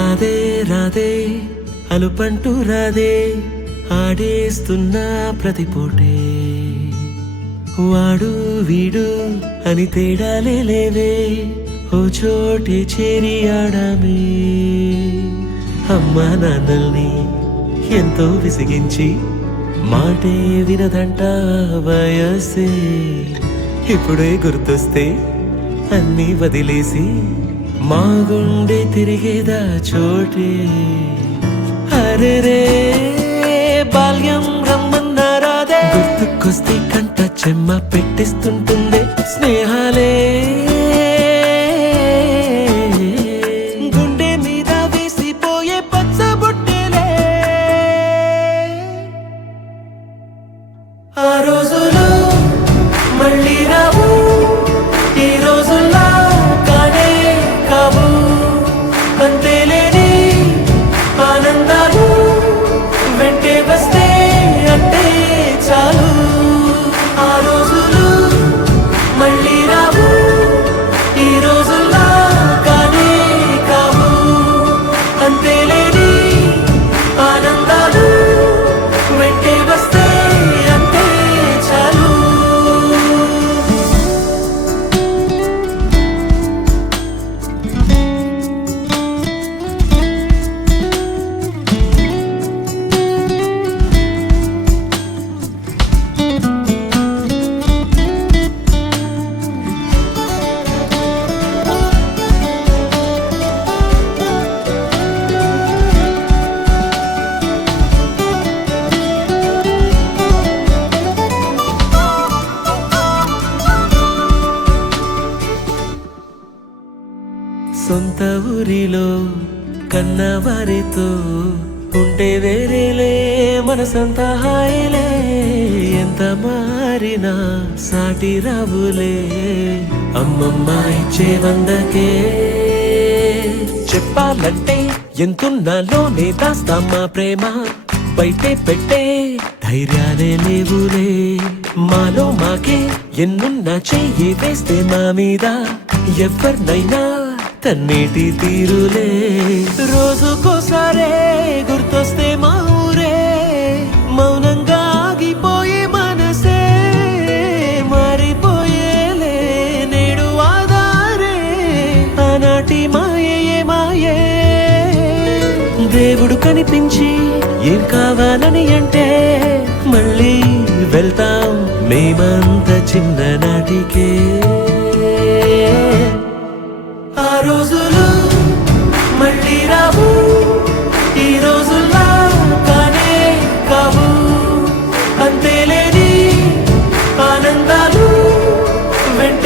రాదే రాదే అలుపంటూ రాదే ఆడేస్తున్నా ప్రతి పూటే వాడు వీడు అని తేడాలే లేవే ఓ చోటే చేరి ఆడామే అమ్మా నాన్నల్ని ఎంతో విసిగించి మాటే వినదంట వయసే ఇప్పుడే గుర్తొస్తే అన్నీ వదిలేసి మా గుండె తిరిగేదా చోటే అరే రే బాల్యం రమ్మన్నారాదే గుర్తుకొస్తే కంట చెమ్మ పెట్టిస్తుంటుందే స్నేహాలే గుండె మీద వేసిపోయే పచ్చబొట్టెలే ఆ రోజులు మళ్ళీ రావు ఈ రోజుల్లా కానే కావు అంతేలేని ఆనందాలు వెంటే వస్తే అంటే చాలు ఆ రోజులు మళ్ళీ రావు ఈ రోజుల్లా కానే కావు అంతేలేని ఆనందాలు వెంటే వస్తే అంటే చాలు సొంత ఊరిలో కన్నవారితో ఉంటే వేరేలే మనసంతా హాయిలే ఎంత మారినా సాటి రావులే అమ్మమ్మ ఇచ్చే వందకే చెప్పాలంటే ఎంతున్నాలోనే దాస్తామా ప్రేమ బయటే పెట్టే ధైర్యాలే లేవులే మాలో మాకే ఎన్నున్నా చెయ్యి వేస్తే మా మీద ఎవరినైనా తన్నేటి తీరులే రోజుకోసారే గుర్తొస్తే మా ఊరే మౌనంగా ఆగిపోయే మనసే మారిపోయేలే నేడు ఆధారే ఆనాటి మాయే మాయే దేవుడు కనిపించి ఏం కావాలని అంటే మళ్ళీ వెళ్తాం మేమంత చిన్ననాటికే